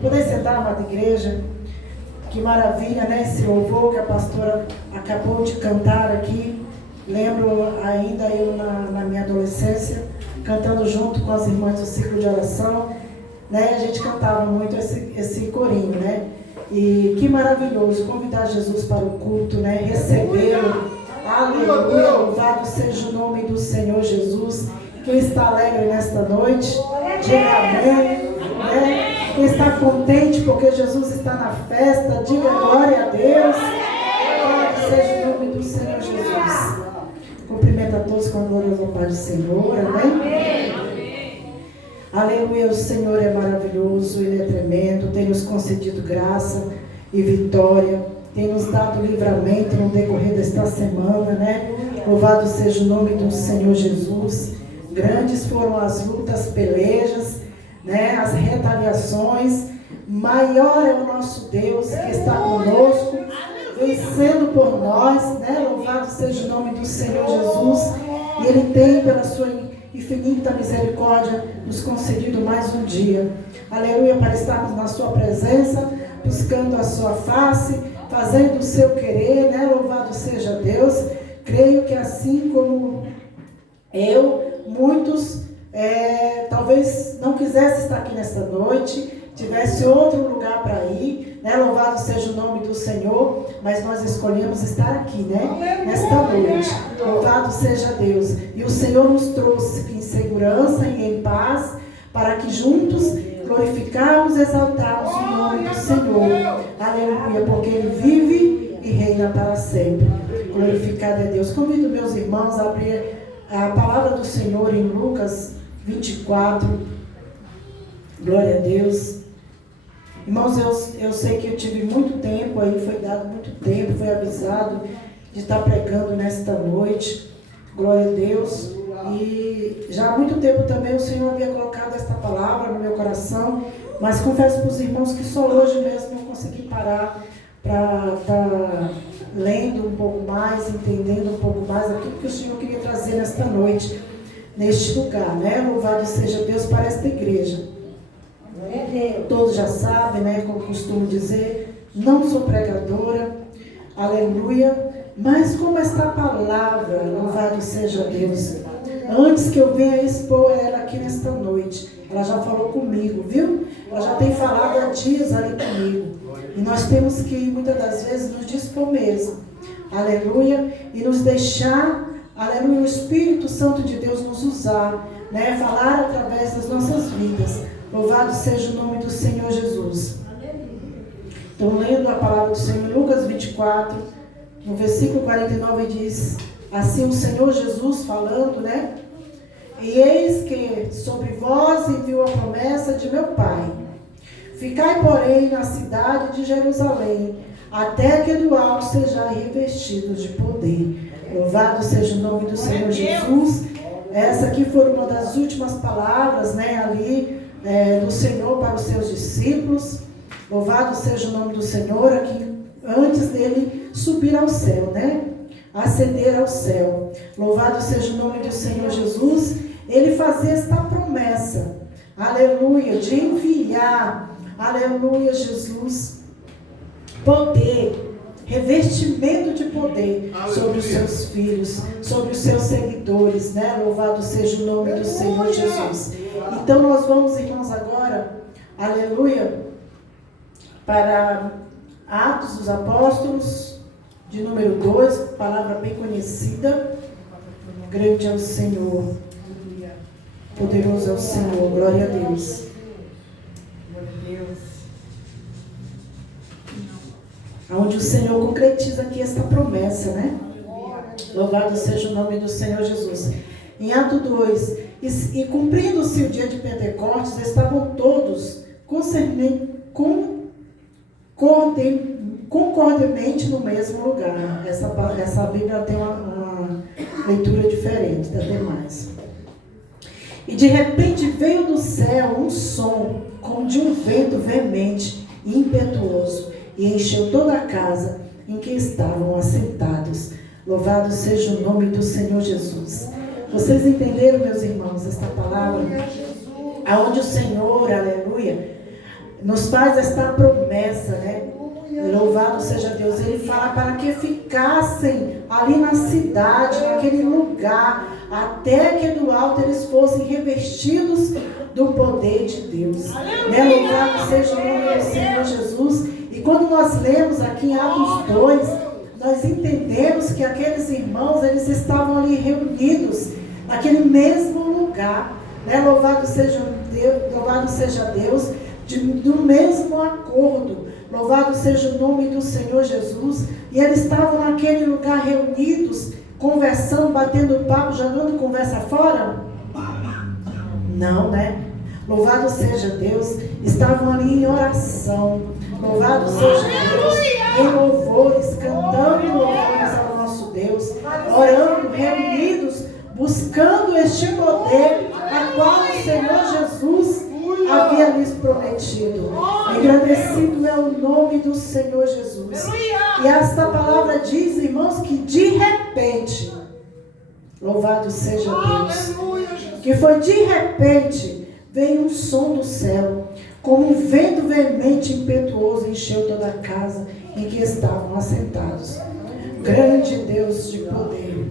Poder sentar, amada igreja. Que maravilha, né? Esse louvor que a pastora acabou de cantar aqui. Lembro ainda eu na minha adolescência, cantando junto com as irmãs do ciclo de oração, né? A gente cantava muito esse corinho, né? E que maravilhoso convidar Jesus para o culto, né? Recebê-lo. Aleluia, louvado seja o nome do Senhor Jesus. Quem está alegre nesta noite, diga amém, né? Quem está contente porque Jesus está na festa, diga glória a Deus. Louvado seja o nome do Senhor Jesus. Cumprimento a todos com a glória do Pai do Senhor, amém? Aleluia, o Senhor é maravilhoso, Ele é tremendo, tem nos concedido graça e vitória, tem nos dado livramento no decorrer desta semana, né? Louvado seja o nome do Senhor Jesus. Grandes foram as lutas, pelejas, né? As retaliações. Maior é o nosso Deus que está conosco, vencendo por nós, né? Louvado seja o nome do Senhor Jesus. E Ele tem, pela sua infinita misericórdia, nos concedido mais um dia. Aleluia, para estarmos na sua presença, buscando a sua face, fazendo o seu querer, né? Louvado seja Deus. Creio que assim como muitos talvez não quisessem estar aqui nesta noite, tivesse outro lugar para ir, né? Louvado seja o nome do Senhor, mas nós escolhemos estar aqui, né? Nesta noite. Louvado seja Deus. E o Senhor nos trouxe em segurança e em paz, para que juntos glorificarmos e exaltarmos o nome do Senhor. Aleluia, porque Ele vive e reina para sempre. Glorificado é Deus. Convido meus irmãos a abrir a palavra do Senhor em Lucas 24. Glória a Deus. Irmãos, eu sei que eu tive muito tempo aí, foi dado muito tempo, foi avisado de estar pregando nesta noite. Glória a Deus. E já há muito tempo também o Senhor havia colocado esta palavra no meu coração, mas confesso para os irmãos que só hoje mesmo eu consegui parar para estar lendo um pouco mais, entendendo um pouco mais aquilo que o Senhor queria trazer nesta noite, neste lugar, né? Louvado seja Deus para esta igreja. Todos já sabem, né? Como costumo dizer, não sou pregadora, aleluia, mas como esta palavra, louvado seja Deus, antes que eu venha expor ela aqui nesta noite, ela já falou comigo, viu? Ela já tem falado há dias ali comigo. E nós temos que, muitas das vezes, nos dispor mesmo, aleluia, e nos deixar, aleluia, o Espírito Santo de Deus nos usar, né? Falar através das nossas vidas. Louvado seja o nome do Senhor Jesus. Estou lendo a palavra do Senhor em Lucas 24, no versículo 49 diz, assim o Senhor Jesus falando, né? E eis que sobre vós enviou a promessa de meu Pai. Ficai, porém, na cidade de Jerusalém, até que do alto sejais revestidos de poder. Louvado seja o nome do Senhor Jesus. Essa aqui foi uma das últimas palavras, né, ali do Senhor para os seus discípulos. Louvado seja o nome do Senhor, aqui antes dele subir ao céu, né? Ascender ao céu. Louvado seja o nome do Senhor Jesus. Ele fazia esta promessa, aleluia, de enviar, aleluia, Jesus, poder, revestimento de poder sobre os seus filhos, sobre os seus seguidores, né? Louvado seja o nome do Senhor Jesus. Então nós vamos, irmãos, agora, aleluia, para Atos dos Apóstolos, de número 2, palavra bem conhecida. Grande é o Senhor, poderoso é o Senhor, glória a Deus. Onde o Senhor concretiza aqui esta promessa, né? Louvado seja o nome do Senhor Jesus. Em Atos 2, e cumprindo-se o dia de Pentecostes, estavam todos concordemente no mesmo lugar. Essa Bíblia tem uma leitura diferente das demais. E de repente veio do céu um som, como de um vento veemente e impetuoso, e encheu toda a casa em que estavam assentados. Louvado seja o nome do Senhor Jesus. Vocês entenderam, meus irmãos, esta palavra? Aonde o Senhor, aleluia, nos faz esta promessa, né? Louvado seja Deus. Ele fala para que ficassem ali na cidade, naquele lugar, até que do alto eles fossem revestidos do poder de Deus. Né? Louvado seja o nome do Senhor Jesus. E quando nós lemos aqui em Atos 2, nós entendemos que aqueles irmãos, eles estavam ali reunidos naquele mesmo lugar. Né? Louvado seja Deus, do mesmo acordo. Louvado seja o nome do Senhor Jesus. E eles estavam naquele lugar reunidos, conversando, batendo papo, jogando conversa fora? Não, né? Louvado seja Deus. Estavam ali em oração. Louvado seja Deus. Em louvores, cantando louvores ao nosso Deus. Orando, reunidos, buscando este poder a qual o Senhor Jesus havia lhes prometido. Agradecido é o nome do Senhor Jesus. E esta palavra diz, irmãos, que de repente, louvado seja Deus, que foi de repente, veio um som do céu, como um vento veemente e impetuoso encheu toda a casa em que estavam assentados. Grande Deus de poder.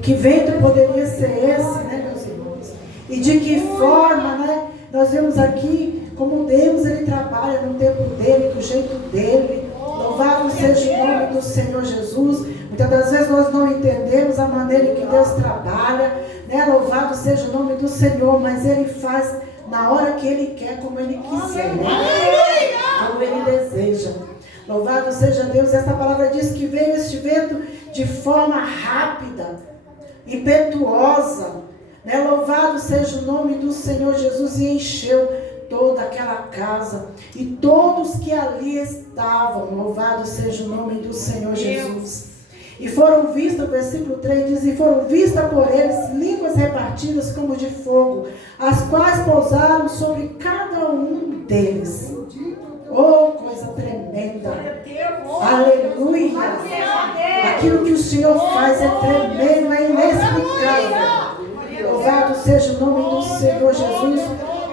Que vento poderia ser esse, né, meus irmãos? E de que forma, né? Nós vemos aqui como Deus, ele trabalha no tempo dele, do jeito dele. Louvado seja o nome do Senhor Jesus. Muitas das vezes nós não entendemos a maneira em que Deus trabalha, né? Louvado seja o nome do Senhor, mas ele faz na hora que ele quer, como ele quiser, né? Como ele deseja. Louvado seja Deus. Esta palavra diz que veio este vento de forma rápida, impetuosa, né? Louvado seja o nome do Senhor Jesus, e encheu toda aquela casa e todos que ali estavam. Louvado seja o nome do Senhor Jesus. E foram vistas, o versículo 3 diz, e foram vistas por eles línguas repartidas como de fogo, as quais pousaram sobre cada um deles. Oh, coisa tremenda. Aleluia. Aquilo que o Senhor faz é tremendo, é inexplicável. Louvado seja o nome do Senhor Jesus.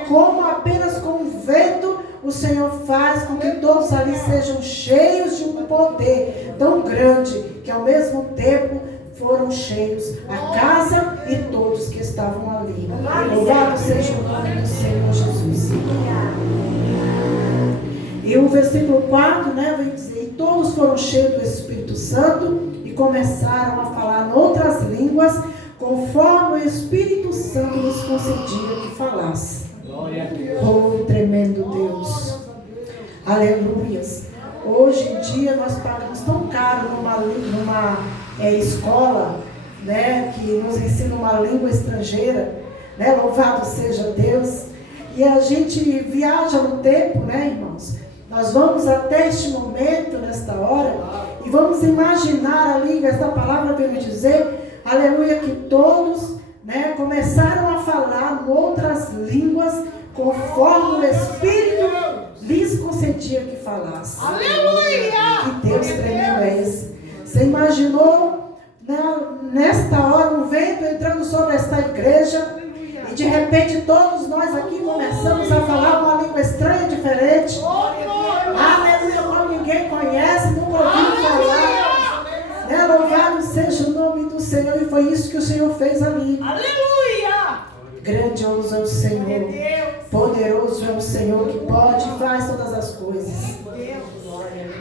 Como apenas com o vento o Senhor faz com que todos ali sejam cheios de um poder tão grande, que ao mesmo tempo foram cheios a casa e todos que estavam ali. Louvado seja o nome do Senhor Jesus. E o versículo 4, né, vai dizer, e todos foram cheios do Espírito Santo e começaram a falar em outras línguas, conforme o Espírito Santo lhes concedia que falasse. Oh, tremendo Deus. Aleluias. Hoje em dia nós pagamos tão caro numa escola, né, que nos ensina uma língua estrangeira, né? Louvado seja Deus. E a gente viaja no tempo, né, irmãos? Nós vamos até este momento, nesta hora, e vamos imaginar ali, esta palavra veio dizer, aleluia, que todos, né, começaram a falar em outras línguas, conforme o Espírito lhes consentia que falasse. Aleluia! Que Deus tremendo é esse. Você imaginou, nesta hora, um vento entrando sobre esta igreja, e de repente todos nós aqui começamos a falar uma língua estranha, diferente. Aleluia, qual ninguém conhece, nunca ouviu falar. Né? Louvado seja o nome do Senhor, e foi isso que o Senhor fez ali. Aleluia! Grandioso é o Senhor, poderoso é o Senhor, que pode e faz todas as coisas.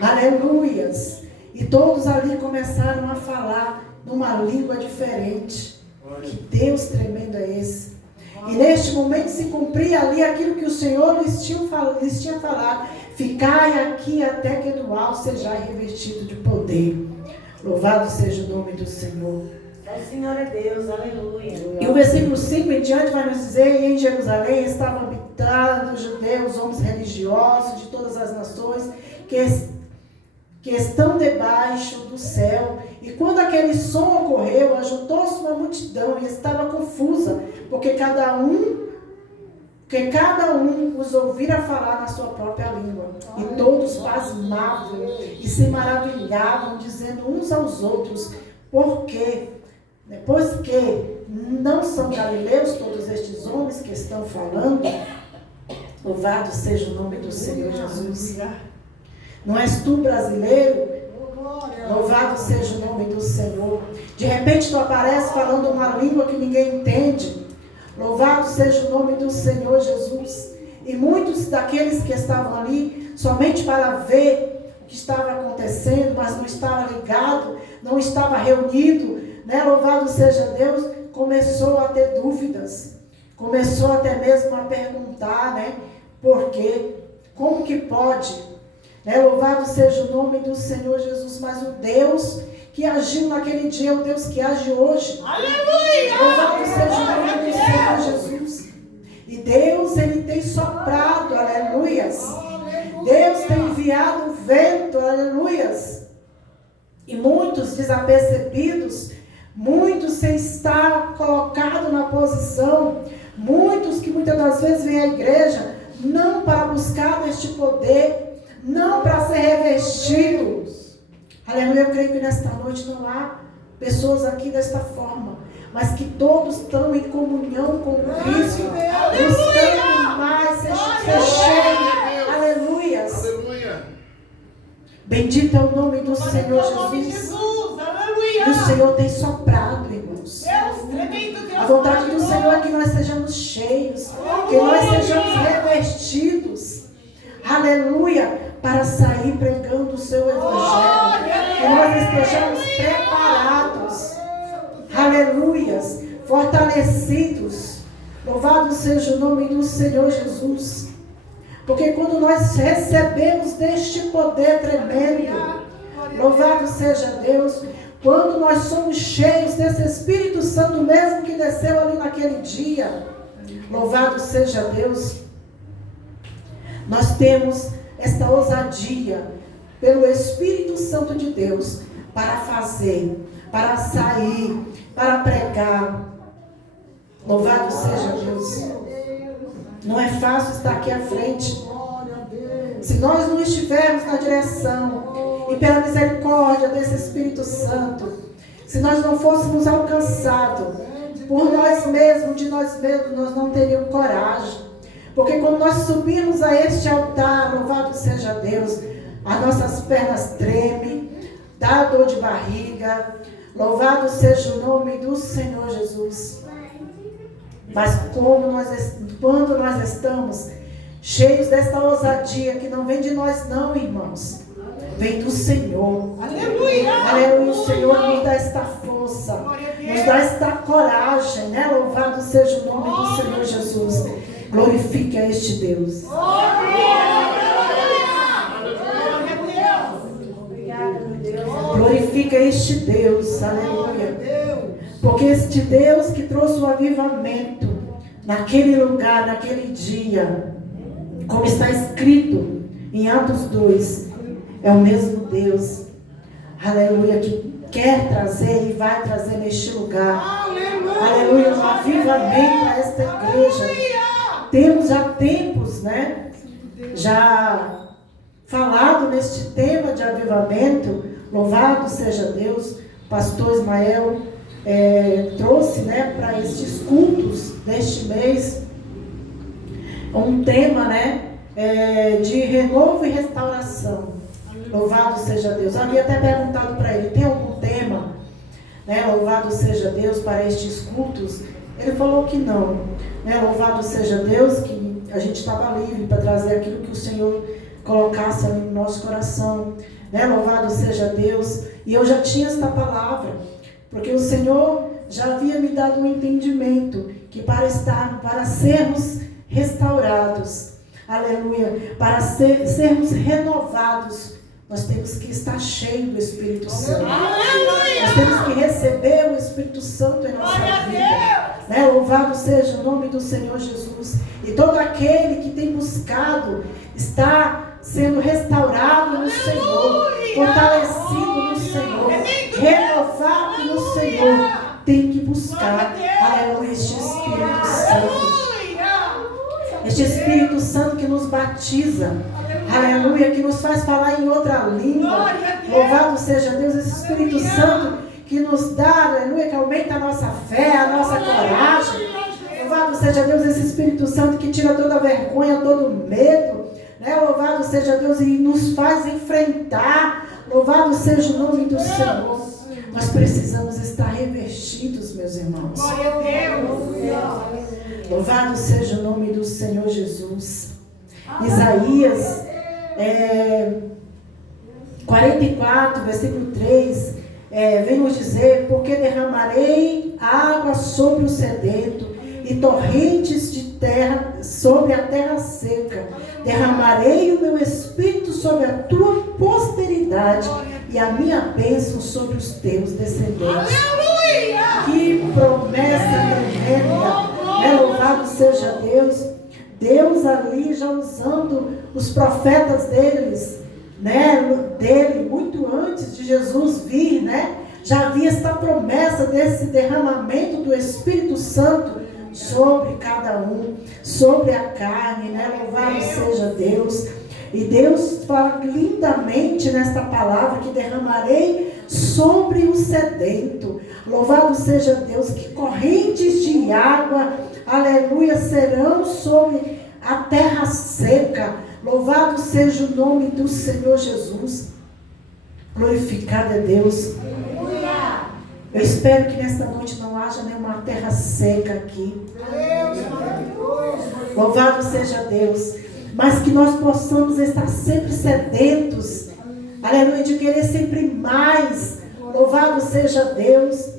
Aleluias! E todos ali começaram a falar numa língua diferente. Que Deus tremendo é esse? E neste momento se cumpria ali aquilo que o Senhor lhes tinha falado. Ficai aqui até que do alto sejais revestido de poder. Louvado seja o nome do Senhor. O Senhor é Deus, aleluia. E o versículo 5 em diante vai nos dizer, e em Jerusalém estavam habitados judeus, homens religiosos de todas as nações, que estão debaixo do céu. E quando aquele som ocorreu, ajuntou-se uma multidão e estava confusa, porque cada um os ouvira falar na sua própria língua. E todos pasmavam e se maravilhavam, dizendo uns aos outros, por quê? Pois que não são galileus todos estes homens que estão falando? Louvado seja o nome do Senhor Jesus. Não és tu brasileiro? Louvado seja o nome do Senhor. De repente tu aparece falando uma língua que ninguém entende. Louvado seja o nome do Senhor Jesus. E muitos daqueles que estavam ali, somente para ver o que estava acontecendo, mas não estava ligado, não estava reunido, né? Louvado seja Deus, começou a ter dúvidas. Começou até mesmo a perguntar, né? Por quê? Como que pode? Né? Louvado seja o nome do Senhor Jesus, mas o Deus que agiu naquele dia é o Deus que age hoje. Aleluia! Louvado seja o nome do Senhor Jesus. E Deus, Ele tem soprado, aleluias. Deus tem enviado o vento, aleluias. E muitos desapercebidos, muitos sem estar colocados na posição, muitos que muitas das vezes vêm à igreja, não para buscar este poder, não para ser revestidos. Aleluia, eu creio que nesta noite não há pessoas aqui desta forma, mas que todos estão em comunhão com Cristo, buscando mais ser cheio. Aleluia. Bendito é o nome do Senhor Jesus. E o Senhor tem soprado, irmãos. A vontade do Senhor é que nós sejamos cheios, que nós sejamos revestidos. Aleluia. Para sair pregando o seu evangelho. Que nós estejamos preparados. Aleluias. Fortalecidos. Louvado seja o nome do Senhor Jesus. Porque quando nós recebemos deste poder tremendo, louvado seja Deus, quando nós somos cheios desse Espírito Santo mesmo que desceu ali naquele dia, louvado seja Deus, nós temos esta ousadia pelo Espírito Santo de Deus para fazer, para sair, para pregar. Louvado seja Deus. Não é fácil estar aqui à frente. Se nós não estivermos na direção e pela misericórdia desse Espírito Santo, se nós não fôssemos alcançados por nós mesmos, de nós mesmos, nós não teríamos coragem. Porque quando nós subimos a este altar, louvado seja Deus, as nossas pernas tremem, dá dor de barriga. Louvado seja o nome do Senhor Jesus. Mas quando nós estamos cheios desta ousadia, que não vem de nós não, irmãos, vem do Senhor. Aleluia! Aleluia, o Senhor nos dá esta força, nos dá esta coragem, né? Louvado seja o nome do Senhor Jesus. Glorifique a este Deus. Glorifique a este Deus. Aleluia. Porque este Deus que trouxe o avivamento naquele lugar, naquele dia, como está escrito em Atos 2, é o mesmo Deus, aleluia, que quer trazer e vai trazer neste lugar, aleluia, um avivamento a esta igreja. Temos já tempos, né, já falado neste tema de avivamento. Louvado seja Deus. Pastor Ismael trouxe, né, para estes cultos deste mês um tema, né, de renovo e restauração. Louvado seja Deus. Eu havia até perguntado para ele, tem algum tema, né, louvado seja Deus, para estes cultos? Ele falou que não, né? Louvado seja Deus, que a gente estava livre para trazer aquilo que o Senhor colocasse ali no nosso coração, né? Louvado seja Deus. E eu já tinha esta palavra, porque o Senhor já havia me dado um entendimento, que para sermos restaurados, aleluia, para sermos renovados, nós temos que estar cheios do Espírito Santo. Aleluia! Nós temos que receber o Espírito Santo em nossa vida. Né? Louvado seja o nome do Senhor Jesus. E todo aquele que tem buscado está sendo restaurado no Senhor, fortalecido no Senhor, renovado no Senhor, tem que buscar, aleluia, este Espírito Santo. Este Espírito Santo que nos batiza, aleluia, que nos faz falar em outra língua. Louvado seja Deus, esse Espírito Santo que nos dá, aleluia, que aumenta a nossa fé, a nossa coragem. Louvado seja Deus, esse Espírito Santo que tira toda a vergonha, todo o medo, né? Louvado seja Deus e nos faz enfrentar. Louvado seja o nome do Senhor. Nós precisamos estar revestidos, meus irmãos. Glória a Deus. Louvado seja o nome do Senhor Jesus. Isaías 44, versículo 3, vem nos dizer: porque derramarei água sobre o sedento e torrentes de terra sobre a terra seca. Derramarei o meu espírito sobre a tua posteridade e a minha bênção sobre os teus descendentes. Aleluia! Que promessa tremenda! Louvado seja Deus. Deus ali já usando os profetas deles, né, dele, muito antes de Jesus vir, né? Já havia esta promessa desse derramamento do Espírito Santo sobre cada um, sobre a carne, né? Louvado seja Deus. E Deus fala lindamente nesta palavra que derramarei sobre o sedento. Louvado seja Deus, que correntes de água, aleluia, serão sobre a terra seca. Louvado seja o nome do Senhor Jesus. Glorificado é Deus. Eu espero que nesta noite não haja nenhuma terra seca aqui. Louvado seja Deus. Mas que nós possamos estar sempre sedentos. Aleluia, de querer sempre mais. Louvado seja Deus.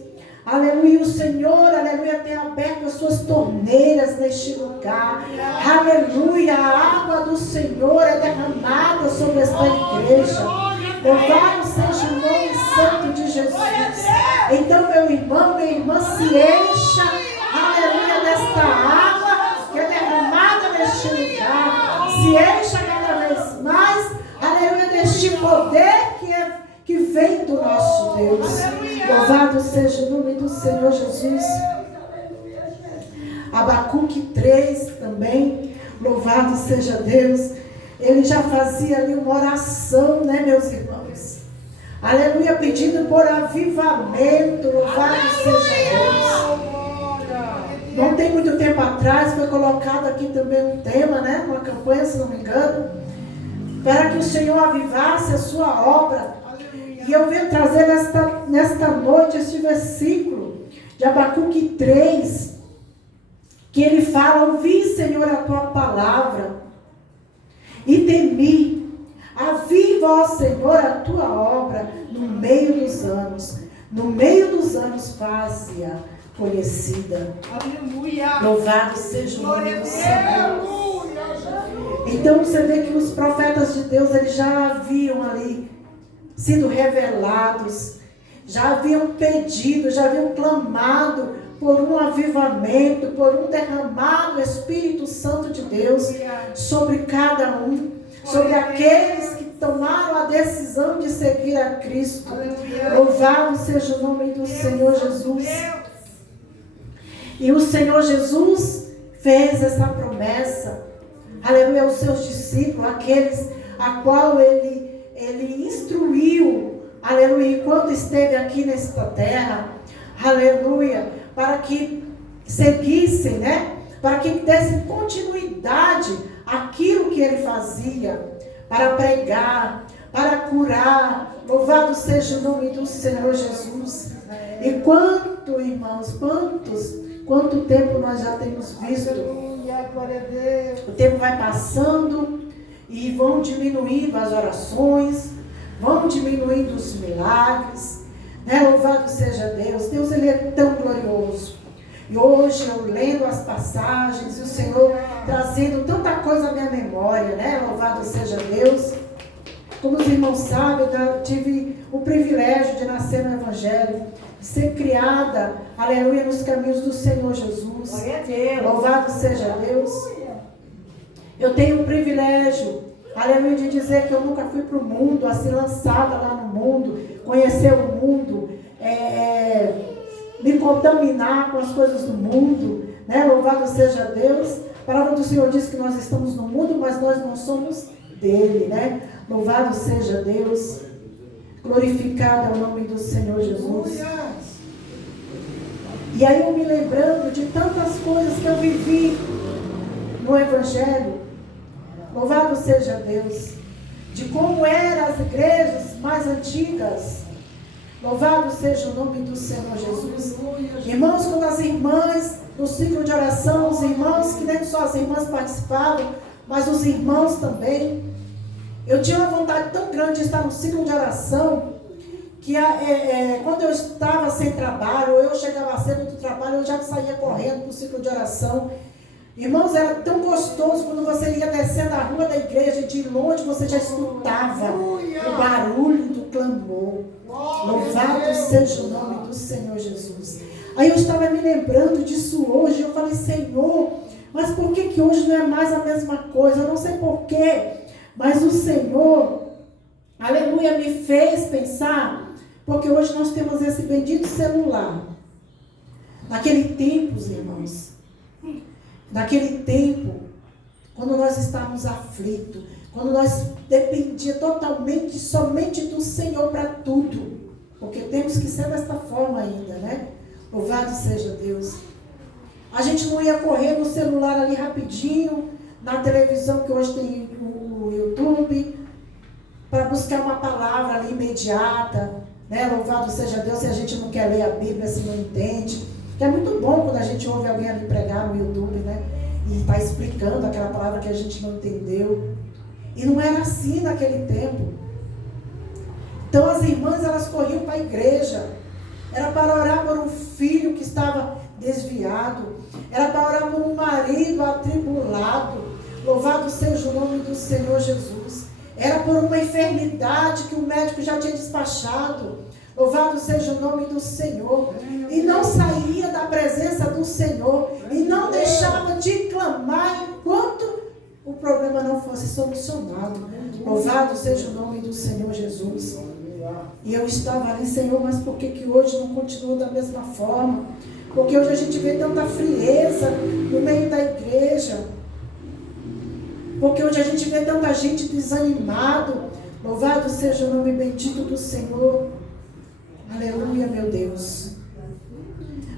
Aleluia, o Senhor, aleluia, tem aberto as suas torneiras neste lugar. Aleluia, a água do Senhor é derramada sobre esta igreja. Louvado seja o nome santo de Jesus. Então, meu irmão, minha irmã, se encha, aleluia, desta água que é derramada neste lugar. Se encha cada vez mais, aleluia, deste poder que vem do nosso Deus. Louvado seja o nome do Senhor Jesus. Abacuque 3 também, louvado seja Deus. Ele já fazia ali uma oração, né, meus irmãos? Aleluia, pedindo por avivamento. Louvado seja Deus. Não tem muito tempo atrás foi colocado aqui também um tema, né, uma campanha, se não me engano, para que o Senhor avivasse a sua obra. E eu venho trazer nesta noite este versículo de Abacuque 3, que ele fala: ouvi, Senhor, a tua palavra e temi. Aviva, ó Senhor, a tua obra no meio dos anos. No meio dos anos faze-a conhecida. Aleluia. Louvado seja o nome do Senhor. Então você vê que os profetas de Deus, eles já haviam ali sido revelados, já haviam pedido, já haviam clamado por um avivamento, por um derramado Espírito Santo de Deus sobre cada um, sobre aqueles que tomaram a decisão de seguir a Cristo. Louvado seja o nome do Senhor Jesus. E o Senhor Jesus fez essa promessa, aleluia, aos seus discípulos, aqueles a qual ele instruiu, aleluia, enquanto esteve aqui nesta terra, aleluia, para que seguissem, né, para que dessem continuidade àquilo que ele fazia, para pregar, para curar. Louvado seja o nome do Senhor Jesus. E quanto, irmãos, quanto tempo nós já temos visto? O tempo vai passando e vão diminuindo as orações, vão diminuindo os milagres, né? Louvado seja Deus. Deus, ele é tão glorioso. E hoje eu lendo as passagens e o Senhor trazendo tanta coisa à minha memória, né? Louvado seja Deus. Como os irmãos sabem, eu tive o privilégio de nascer no Evangelho, de ser criada, aleluia, nos caminhos do Senhor Jesus. Glória a Deus. Louvado seja Deus. Eu tenho o privilégio, aleluia, de dizer que eu nunca fui para o mundo, assim, lançada lá no mundo, conhecer o mundo, me contaminar com as coisas do mundo, né? Louvado seja Deus. A palavra do Senhor diz que nós estamos no mundo, mas nós não somos dele, né? Louvado seja Deus. Glorificado é o nome do Senhor Jesus. E aí eu me lembrando de tantas coisas que eu vivi no Evangelho, louvado seja Deus, de como eram as igrejas mais antigas, louvado seja o nome do Senhor Jesus. Irmãos, quando as irmãs, no ciclo de oração, os irmãos, que nem só as irmãs participavam, mas os irmãos também, eu tinha uma vontade tão grande de estar no ciclo de oração, que quando eu estava sem trabalho, ou eu chegava cedo do trabalho, eu já saía correndo para o ciclo de oração. Irmãos, era tão gostoso quando você ia descendo a rua da igreja, de longe você já escutava o barulho do clamor. Louvado seja o nome do Senhor Jesus. Aí eu estava me lembrando disso hoje, eu falei, Senhor, mas por que hoje não é mais a mesma coisa? Eu não sei porquê, mas o Senhor, aleluia, me fez pensar. Porque hoje nós temos esse bendito celular. Naquele tempo, irmãos, naquele tempo, quando nós estávamos aflitos, quando nós dependíamos totalmente, somente do Senhor para tudo. Porque temos que ser desta forma ainda, né? Louvado seja Deus. A gente não ia correr no celular ali rapidinho, na televisão que hoje tem o YouTube, para buscar uma palavra ali imediata. Né? Louvado seja Deus, se a gente não quer ler a Bíblia, se não entende. Que é muito bom quando a gente ouve alguém ali pregar no YouTube, né? E está explicando aquela palavra que a gente não entendeu. E não era assim naquele tempo. Então as irmãs, elas corriam para a igreja. Era para orar por um filho que estava desviado. Era para orar por um marido atribulado. Louvado seja o nome do Senhor Jesus. Era por uma enfermidade que o médico já tinha despachado. Louvado seja o nome do Senhor. E não saía da presença do Senhor. E não deixava de clamar enquanto o problema não fosse solucionado. Louvado seja o nome do Senhor Jesus. E eu estava ali, Senhor, mas por que hoje não continua da mesma forma? Porque hoje a gente vê tanta frieza no meio da igreja. Porque hoje a gente vê tanta gente desanimado. Louvado seja o nome bendito do Senhor. Aleluia, meu Deus.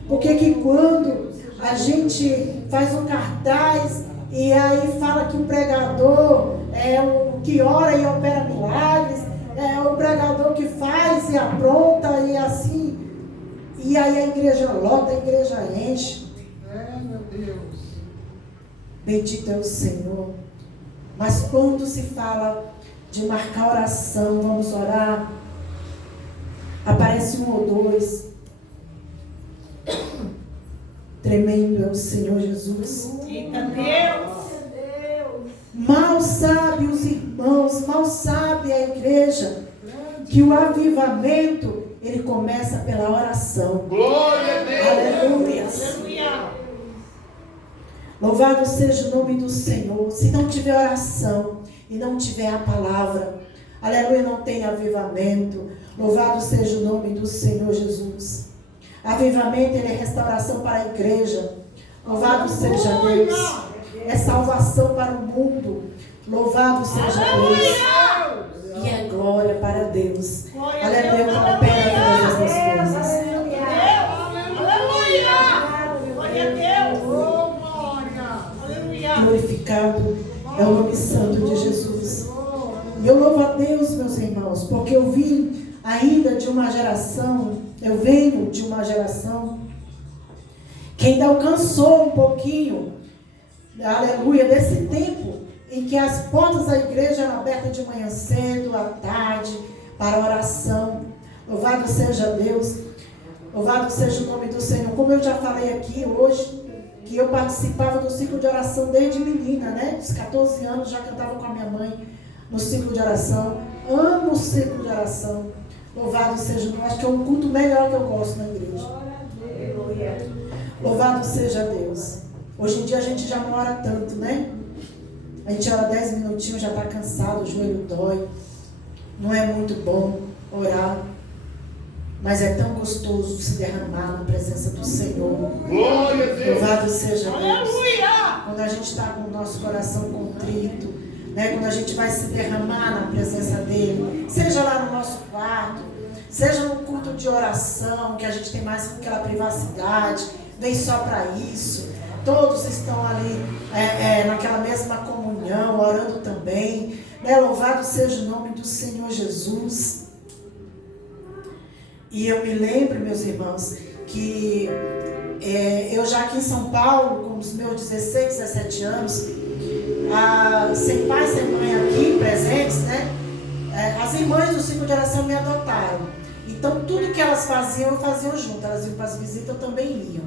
Porque que quando a gente faz um cartaz e aí fala que o pregador é o que ora e opera milagres, é o pregador que faz e apronta e assim, e aí a igreja lota, a igreja enche. Meu Deus. Bendito é o Senhor. Mas quando se fala de marcar oração, vamos orar, aparece um ou dois. Tremendo é o Senhor Jesus. Eita Deus. Mal sabe os irmãos, mal sabe a igreja, que o avivamento, ele começa pela oração. Glória a Deus. Aleluia. Aleluia. Louvado seja o nome do Senhor. Se não tiver oração e não tiver a palavra, aleluia, não tem avivamento. Louvado seja o nome do Senhor Jesus. Avivamento, ele é restauração para a igreja. Louvado seja Deus. É salvação para o mundo. Louvado seja Deus. E é glória para Deus. Aleluia, que opera todas as coisas. Glorificado é o nome santo de Jesus. E eu louvo a Deus, meus irmãos, porque eu vim ainda de uma geração, eu venho de uma geração que ainda alcançou um pouquinho, aleluia, desse tempo em que as portas da igreja eram abertas de manhã cedo, à tarde, para oração. Louvado seja Deus, louvado seja o nome do Senhor. Como eu já falei aqui hoje, que eu participava do ciclo de oração desde menina, né? Dos 14 anos já cantava com a minha mãe no ciclo de oração. Amo o ciclo de oração. Louvado seja Deus. Acho que é o culto melhor que eu gosto na igreja. Louvado seja Deus. Hoje em dia a gente já não ora tanto, né? A gente ora 10 minutinhos, já está cansado, o joelho dói. Não é muito bom orar. Mas é tão gostoso se derramar na presença do Senhor. Glória a Deus. Louvado seja Deus. Aleluia. Quando a gente está com o nosso coração contrito, né? Quando a gente vai se derramar na presença dEle, seja lá no nosso quarto, seja no culto de oração, que a gente tem mais aquela privacidade, vem só para isso. Todos estão ali naquela mesma comunhão, orando também. Né? Louvado seja o nome do Senhor Jesus. E eu me lembro, meus irmãos, que eu já aqui em São Paulo, com os meus 16, 17 anos, sem pai, sem mãe aqui presentes, né? As irmãs do ciclo de oração me adotaram. Então, tudo que elas faziam, eu fazia junto. Elas iam para as visitas, eu também ia.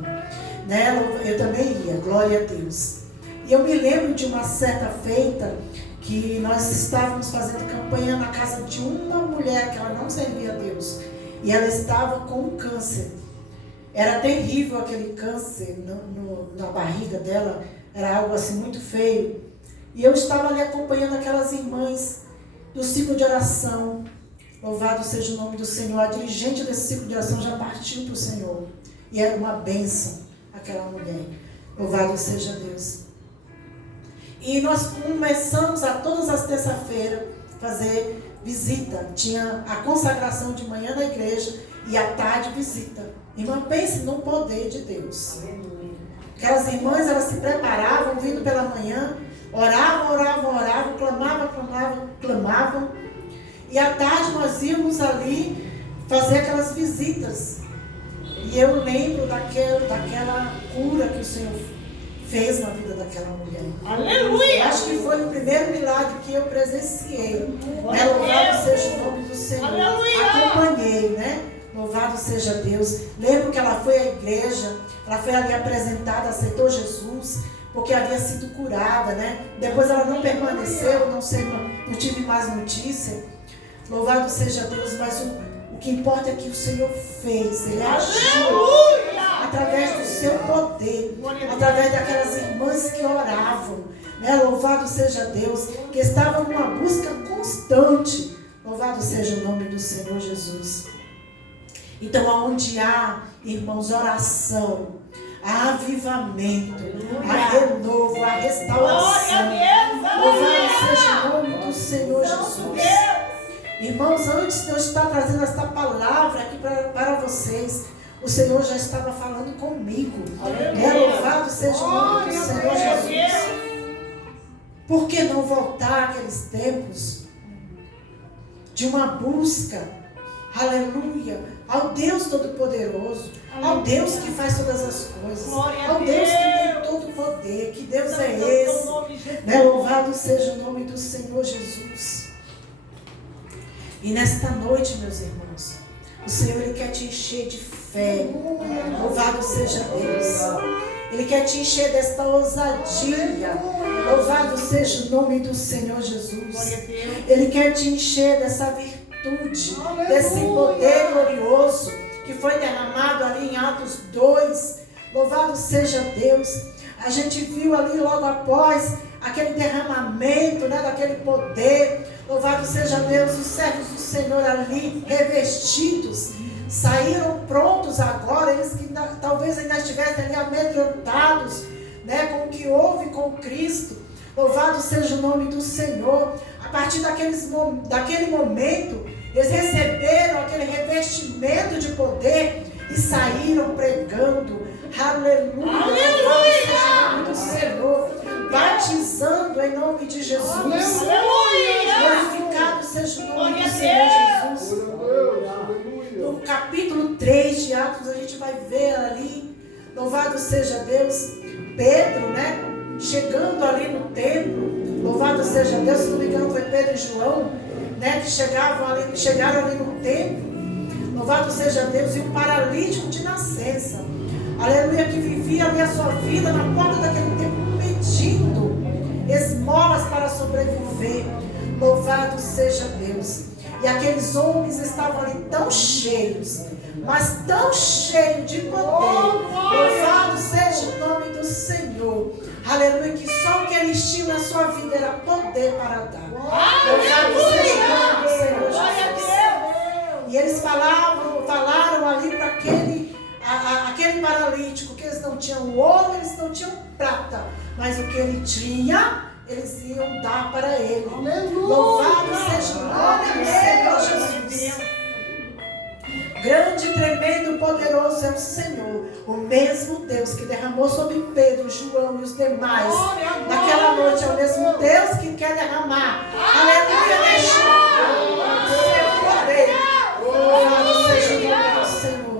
Né? Eu também ia, glória a Deus. E eu me lembro de uma certa feita que nós estávamos fazendo campanha na casa de uma mulher que ela não servia a Deus. E ela estava com um câncer. Era terrível aquele câncer na barriga dela. Era algo assim muito feio. E eu estava ali acompanhando aquelas irmãs do ciclo de oração. Louvado seja o nome do Senhor. A dirigente desse ciclo de oração já partiu para o Senhor. E era uma bênção aquela mulher. Louvado seja Deus. E nós começamos a todas as terças-feiras fazer visita. Tinha a consagração de manhã na igreja e à tarde visita. Irmã, pense no poder de Deus. Aquelas irmãs, elas se preparavam, vindo pela manhã, oravam, clamavam. E à tarde nós íamos ali fazer aquelas visitas. E eu lembro daquela cura que o Senhor fez na vida daquela mulher. Aleluia! Acho que foi o primeiro milagre que eu presenciei. Né? Louvado seja o nome do Senhor. Aleluia! Acompanhei, né? Louvado seja Deus. Lembro que ela foi à igreja, ela foi ali apresentada, aceitou Jesus, porque havia sido curada, né? Depois ela não permaneceu, não tive mais notícia. Louvado seja Deus, mas o que importa é que o Senhor fez. Ele agiu através do seu poder, através daquelas irmãs que oravam, né? Louvado seja Deus, que estavam numa busca constante. Louvado seja o nome do Senhor Jesus. Então, onde há, irmãos, oração, há avivamento, há renovo, há restauração. Louvado seja o nome do Senhor Jesus. Irmãos, antes de eu estar trazendo esta palavra aqui para vocês, o Senhor já estava falando comigo. Louvado seja o nome do Senhor Jesus. Por que não voltar àqueles tempos de uma busca, aleluia, ao Deus Todo-Poderoso, ao Deus que faz todas as coisas, ao Deus que tem todo o poder, que Deus é esse. Né? Louvado seja o nome do Senhor Jesus. E nesta noite, meus irmãos, o Senhor, Ele quer te encher de fé. Louvado seja Deus. Ele quer te encher desta ousadia. Louvado seja o nome do Senhor Jesus. Ele quer te encher dessa virtude, desse poder glorioso que foi derramado ali em Atos 2. Louvado seja Deus. A gente viu ali logo após aquele derramamento, né, daquele poder. Louvado seja Deus, os servos do Senhor ali revestidos, saíram prontos agora, eles que talvez ainda estivessem ali amedrontados, né, com o que houve com Cristo. Louvado seja o nome do Senhor. A partir daquele momento, eles receberam aquele revestimento de poder e saíram pregando. Aleluia! Louvado seja o nome do Senhor. Batizando em nome de Jesus. Glorificado seja o nome do Senhor Jesus. No capítulo 3 de Atos, a gente vai ver ali, louvado seja Deus, Pedro, né? Chegando ali no templo, louvado seja Deus, se não me engano foi Pedro e João, né? Que chegaram ali no templo, louvado seja Deus, e um paralítico de nascença, aleluia, que vivia ali a sua vida na porta daquele templo, pedindo esmolas para sobreviver. Louvado seja Deus. E aqueles homens estavam ali tão cheios, mas tão cheios de poder. Louvado seja o nome do Senhor. Aleluia, que só o que eles tinham na sua vida era poder para dar. Louvado seja o nome do Senhor Jesus. E eles falaram ali para aquele paralítico que eles não tinham ouro, eles não tinham prata, mas o que ele tinha, eles iam dar para ele. Aleluia. Louvado seja o nome do Senhor Jesus. poderoso é o Senhor. O mesmo Deus que derramou sobre Pedro, João e os demais naquela noite é o mesmo Deus que quer derramar. Aleluia, neste lugar. O seu poder. Louvado seja o nome do Senhor.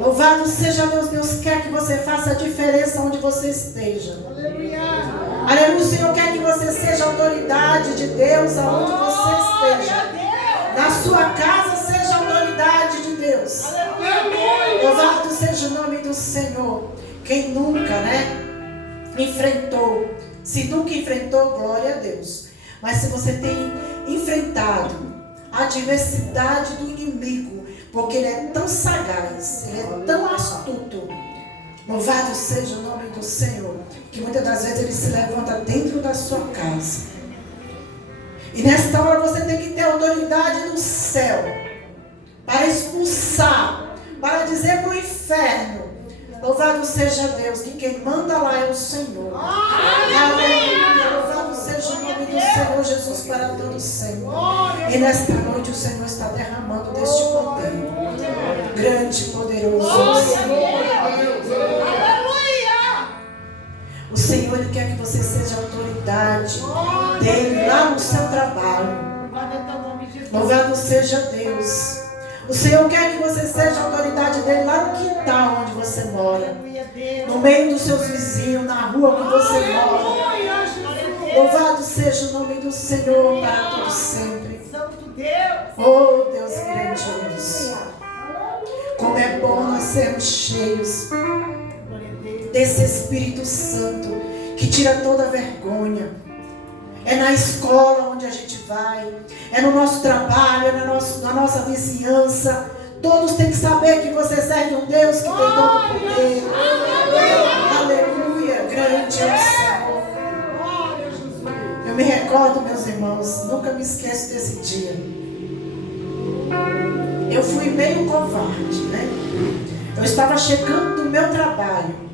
Louvado seja Deus. Deus quer que você faça a diferença onde você esteja. Aleluia. O Senhor quer que você seja autoridade de Deus aonde você esteja. Na sua casa seja autoridade de Deus. Louvado seja o nome do Senhor. Quem nunca, enfrentou. Se nunca enfrentou, glória a Deus. Mas se você tem enfrentado a adversidade do inimigo, porque ele é tão sagaz, ele é tão astuto, louvado seja o nome do Senhor, que muitas das vezes ele se levanta dentro da sua casa. E nesta hora você tem que ter autoridade do céu para expulsar, para dizer para o inferno: louvado seja Deus, que quem manda lá é o Senhor. Aleluia, louvado seja o nome do Senhor Jesus para todo sempre. E nesta noite o Senhor está derramando deste poder grande e poderoso. O Senhor ele quer que você seja autoridade dele lá no seu trabalho. Louvado seja Deus. O Senhor quer que você seja autoridade dele lá no quintal onde você mora, no meio dos seus vizinhos, na rua que você mora. Louvado seja o nome do Senhor para todo sempre. Oh Deus grandioso, como é bom nós sermos cheios desse Espírito Santo que tira toda a vergonha. É na escola onde a gente vai, é no nosso trabalho, é na nossa vizinhança. Todos têm que saber que você serve um Deus que tem todo o poder. Aleluia, grande é o Senhor. Eu me recordo, meus irmãos, nunca me esqueço desse dia. Eu fui meio covarde, Eu estava chegando do meu trabalho.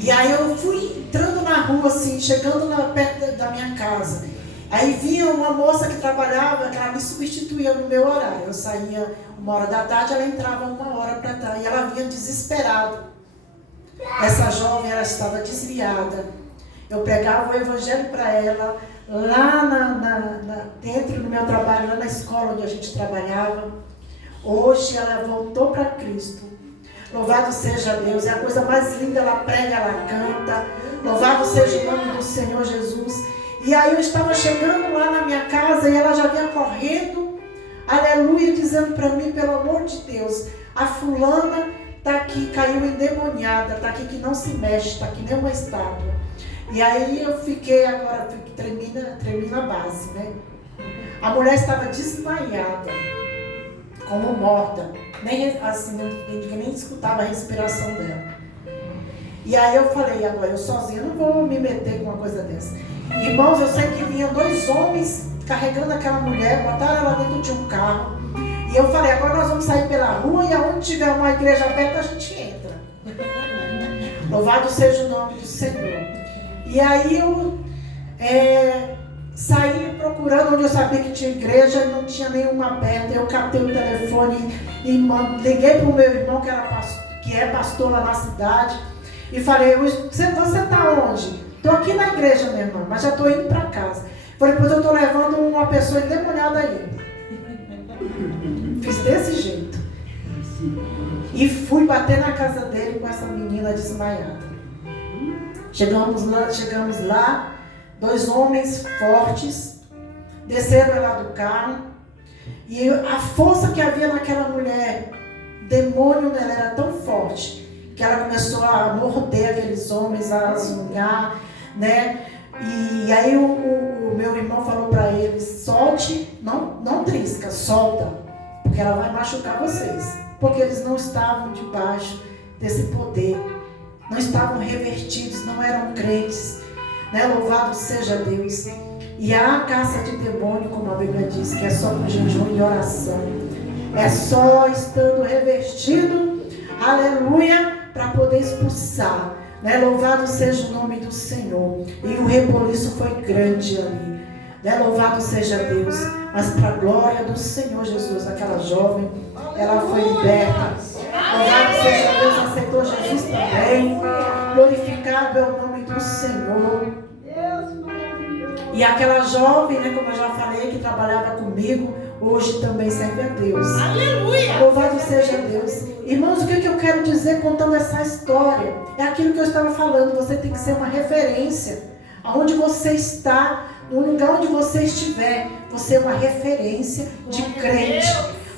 E aí eu fui entrando na rua, assim, chegando perto da minha casa. Aí vinha uma moça que trabalhava, que ela me substituía no meu horário. Eu saía 1h da tarde, ela entrava 1h para trás. E ela vinha desesperada. Essa jovem, ela estava desviada. Eu pegava o evangelho para ela, lá dentro do meu trabalho, lá na escola onde a gente trabalhava. Hoje ela voltou para Cristo. Louvado seja Deus, é a coisa mais linda, ela prega, ela canta. Louvado seja o nome do Senhor Jesus. E aí eu estava chegando lá na minha casa e ela já vinha correndo, aleluia, dizendo para mim: pelo amor de Deus, a fulana está aqui, caiu endemoniada, está aqui que não se mexe, está que nem uma estátua. E aí eu fiquei agora, tremi na base, A mulher estava desmaiada, como morta. Nem escutava a respiração dela. E aí eu falei: agora eu sozinha não vou me meter com uma coisa dessa. Irmãos, eu sei que vinham 2 homens carregando aquela mulher, botaram ela dentro de um carro. E eu falei: agora nós vamos sair pela rua e aonde tiver uma igreja aberta a gente entra. Louvado seja o nome do Senhor. E aí eu saí procurando onde eu sabia que tinha igreja, não tinha nenhuma aberta. Eu catei o telefone e liguei para o meu irmão, que é pastor lá na cidade, e falei: você está onde? Estou aqui na igreja, minha irmã, mas já estou indo para casa. Falei: pois eu estou levando uma pessoa endemoniada aí. Fiz desse jeito. E fui bater na casa dele com essa menina desmaiada. Chegamos lá, 2 homens fortes desceram ela do carro. E a força que havia naquela mulher, demônio nela, era tão forte que ela começou a morder aqueles homens, a zungar, E aí o meu irmão falou para ele: solte, não trisca, solta, porque ela vai machucar vocês. Porque eles não estavam debaixo desse poder, não estavam revertidos, não eram crentes, Louvado seja Deus. E há caça de demônio, como a Bíblia diz, que é só com jejum e oração. É só estando revestido, aleluia, para poder expulsar. Louvado seja o nome do Senhor. E o reboliço foi grande ali. Né? Louvado seja Deus. Mas para a glória do Senhor Jesus, aquela jovem, ela foi liberta. Louvado seja Deus, aceitou Jesus também. Glorificado é o nome do Senhor. E aquela jovem, né, como eu já falei, que trabalhava comigo, hoje também serve a Deus. Aleluia! Louvado seja Deus. Irmãos, o que eu quero dizer contando essa história? É aquilo que eu estava falando. Você tem que ser uma referência. Aonde você está, no lugar onde você estiver, você é uma referência de crente.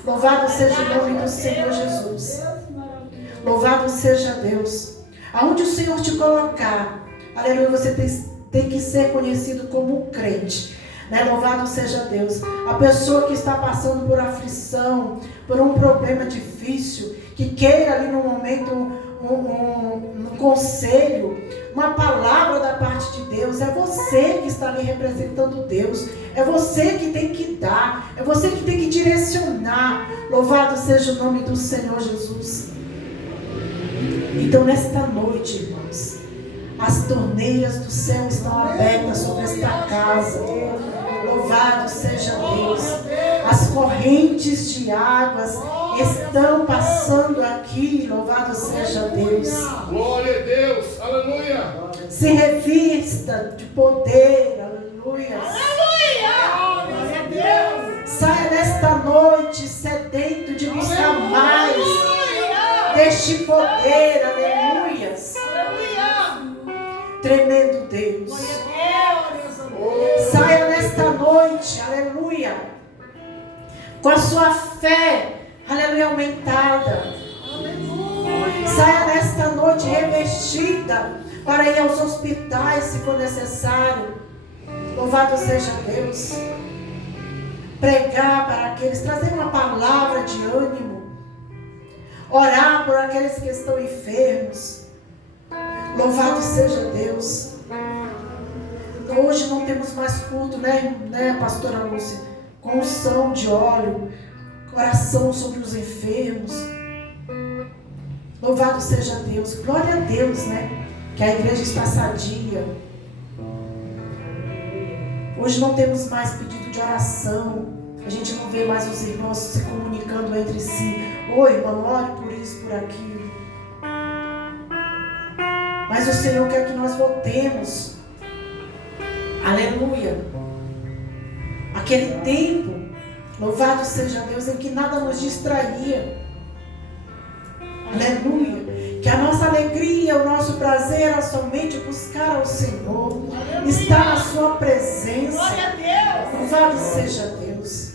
Louvado seja o nome do Senhor Jesus. Louvado seja Deus. Aonde o Senhor te colocar, aleluia, você tem que ser conhecido como um crente. Né? Louvado seja Deus. A pessoa que está passando por aflição, por um problema difícil, que queira ali no momento um conselho, uma palavra da parte de Deus, é você que está ali representando Deus, é você que tem que dar, é você que tem que direcionar. Louvado seja o nome do Senhor Jesus. Então nesta noite, irmãos, as torneiras do céu estão abertas sobre esta casa. Louvado seja Deus. As correntes de águas estão passando aqui. Louvado seja Deus. Glória a Deus. Aleluia. Se revista de poder. Aleluia. Aleluia. Glória a Deus. Saia nesta noite sedento de buscar mais deste poder. Aleluia. Tremendo Deus. Saia nesta noite, aleluia, com a sua fé, aleluia, aumentada. Saia nesta noite revestida para ir aos hospitais se for necessário. Louvado seja Deus. Pregar para aqueles, trazer uma palavra de ânimo. Orar por aqueles que estão enfermos. Louvado seja Deus. Hoje não temos mais culto, né, pastora Lúcia? Com unção de óleo, oração sobre os enfermos. Louvado seja Deus. Glória a Deus, né? Que a igreja está sadia. Hoje não temos mais pedido de oração. A gente não vê mais os irmãos se comunicando entre si. Oi, irmão, ore por isso, por aquilo. Mas o Senhor quer que nós voltemos. Aleluia. Aquele tempo, louvado seja Deus, em que nada nos distraía. Aleluia. Que a nossa alegria, o nosso prazer era somente buscar ao Senhor. Estar na sua presença. Louvado seja Deus.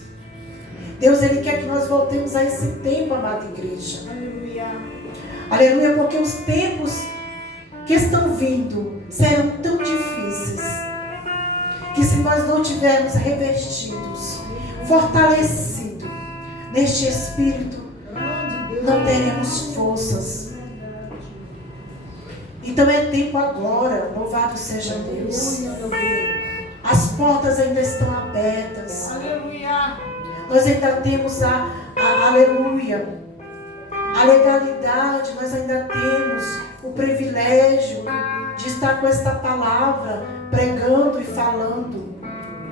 Deus, Ele quer que nós voltemos a esse tempo, amada igreja. Aleluia, porque os tempos que estão vindo serão tão difíceis, que se nós não tivermos revestidos, fortalecidos neste Espírito, não teremos forças. Então é tempo agora, louvado seja Deus. As portas ainda estão abertas. Nós ainda temos aleluia, a legalidade, nós ainda temos o privilégio de estar com esta palavra, pregando e falando.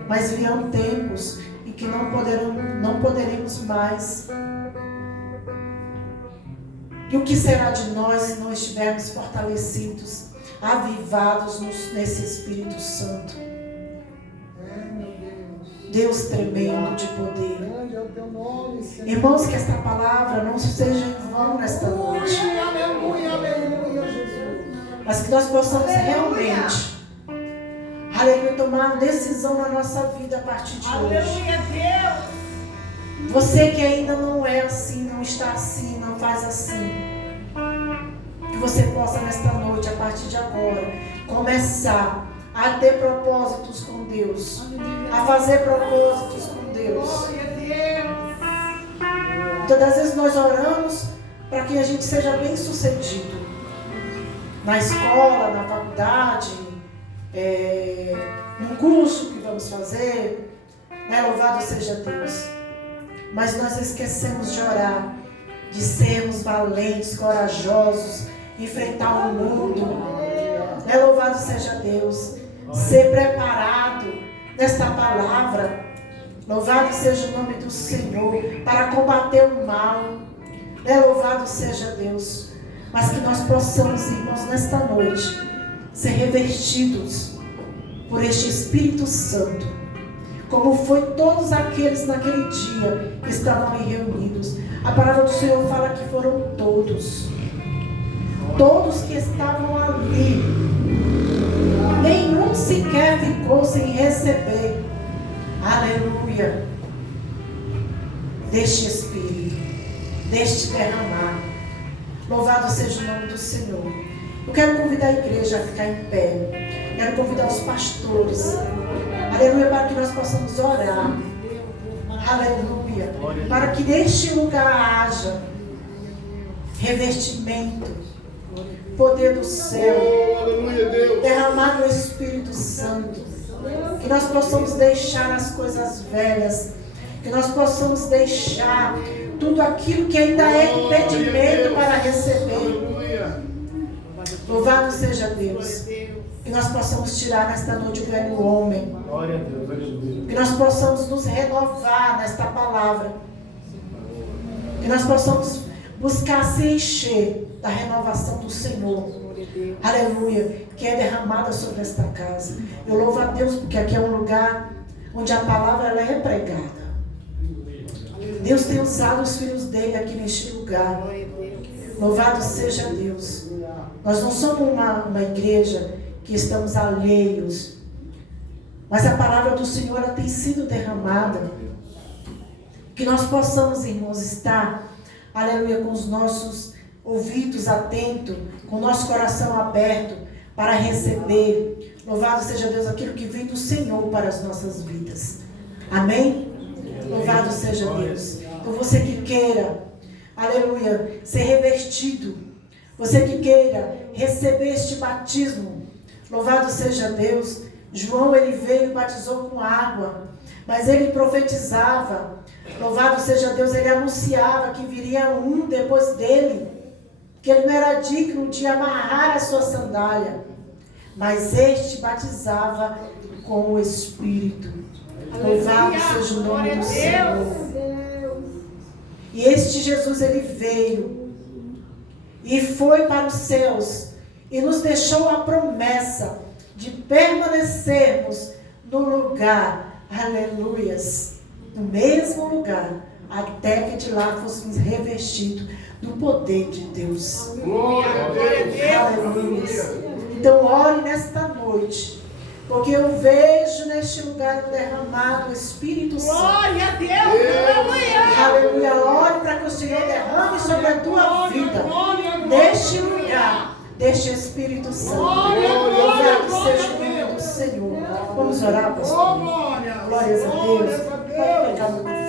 Mas virão tempos em que não poderemos mais. E o que será de nós se não estivermos fortalecidos, avivados nesse Espírito Santo? Deus tremendo de poder. Irmãos, que esta palavra não seja em vão nesta noite. Mas que nós possamos realmente, aleluia, tomar uma decisão na nossa vida a partir de hoje. Você que ainda não é assim, não está assim, não faz assim, que você possa nesta noite, a partir de agora, começar a ter propósitos com Deus, a fazer propósitos com Deus. Todas as vezes nós oramos para que a gente seja bem sucedido na escola, na faculdade, num curso que vamos fazer, né? Louvado seja Deus. Mas nós esquecemos de orar, de sermos valentes, corajosos, enfrentar o mundo. Louvado seja Deus. Ser preparado, nesta palavra. Louvado seja o nome do Senhor para combater o mal. Louvado seja Deus. Mas que nós possamos, irmãos, nesta noite, ser revestidos por este Espírito Santo, como foi todos aqueles naquele dia que estavam ali reunidos. A palavra do Senhor fala que foram todos que estavam ali, nenhum sequer ficou sem receber, aleluia, deste Espírito, deste derramar. Louvado seja o nome do Senhor. Eu quero convidar a igreja a ficar em pé. Quero convidar os pastores, aleluia, para que nós possamos orar, aleluia, para que neste lugar haja revestimento, poder do céu, derramado no Espírito Santo, que nós possamos deixar as coisas velhas, que nós possamos deixar tudo aquilo que ainda é impedimento para receber. Louvado seja Deus. Que nós possamos tirar nesta noite o velho homem. Que nós possamos nos renovar nesta palavra. Que nós possamos buscar se encher da renovação do Senhor. Aleluia. Que é derramada sobre esta casa. Eu louvo a Deus porque aqui é um lugar onde a palavra ela é pregada. Deus tem usado os filhos dele aqui neste lugar. Louvado seja Deus. Nós não somos uma igreja que estamos alheios, mas a palavra do Senhor ela tem sido derramada. Que nós possamos, irmãos, estar, aleluia, com os nossos ouvidos atentos, com o nosso coração aberto para receber. Louvado seja Deus, aquilo que vem do Senhor para as nossas vidas. Amém? Louvado seja Deus. Então você que queira, aleluia, ser revestido, você que queira receber este batismo, louvado seja Deus. João ele veio e batizou com água, mas ele profetizava, louvado seja Deus, ele anunciava que viria um depois dele, que ele não era digno de amarrar a sua sandália, mas este batizava com o Espírito. Louvado seja o nome do Senhor. E este Jesus ele veio e foi para os céus e nos deixou a promessa de permanecermos no lugar, aleluias, no mesmo lugar, até que de lá fôssemos revestidos do poder de Deus. Glória a Deus. Aleluias. Então ore nesta noite, porque eu vejo neste lugar o derramado Espírito Santo. Glória a Deus. Aleluia. Ore para que o Senhor derrame sobre a tua vida, neste lugar, deste Espírito Santo. Louvado seja o nome do Senhor. Vamos orar, pastor. Glórias a Deus. Pode pegar o microfone.